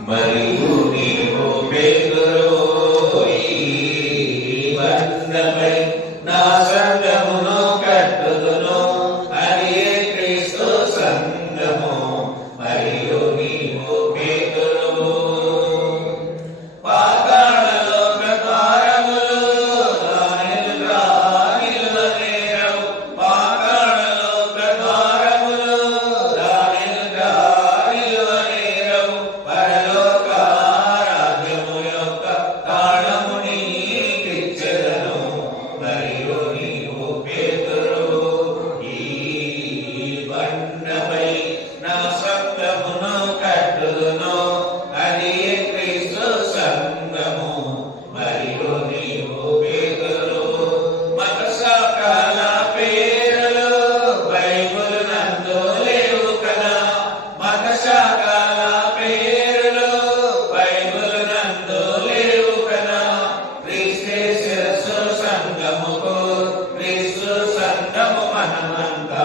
మరియు నీవు పేతురు, ఈ బండపై నా సంఘమును కట్టుదును, అది క్రీస్తు సంఘము. మరియు నీవు పేతురు. పాతాళలో ప్రకారములు దానిలుగా నిలువనేరవు, పాతాళలో ప్రకారములు దానిలుగా నిలువనేరవు. పరలోక రాజ్యము యొక్క తాళము నీకిచ్చెదను. మరియు నీవు పేతురు, ఈ బండపై నా సంఘమును కట్టుదును, అది క్రీస్తు సంఘము. మరియు నీవు పేతురు. మత శాఖల పేర్లు బైబిల్ నందు లేవు కదా, మత శాఖల పేర్లు బైబిల్ నందు లేవు కదా. క్రీస్తే శిరస్సు సంఘముకు, క్రీస్తు సంఘము మనమంతా.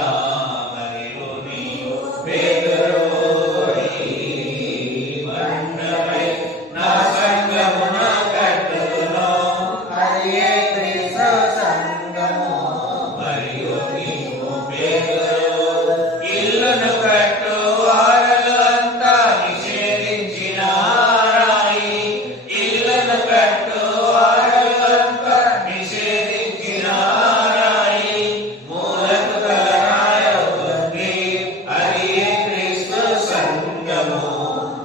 మరియు నీవు పేతురు, ఈ బండపై నా సంఘమును కట్టుదును, అది క్రీస్తు సంఘము. మరియు నీవు పేతురు. ఇల్లును కట్టు వారలు అంతా నిషేధించిన రాయి, ఇల్లును కట్టు వారలు అంతా నిషేధించిన రాయి, మూలకు తలరాయవుతుంది, అది క్రీస్తు సంఘము.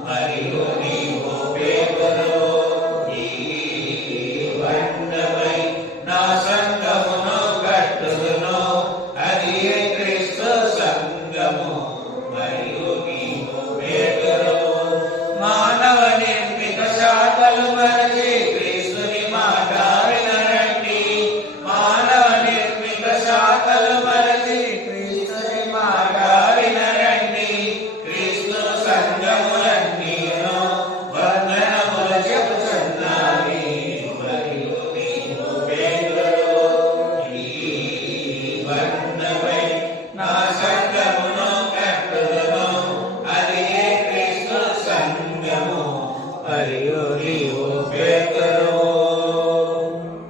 మరియు నీవు పేతురు, ఈ బండపై నా సంఘమును కట్టుదును, అది క్రీస్తు సంఘము. మరియు నీవు పేతురు. మానవ నిర్మిత శాఖలు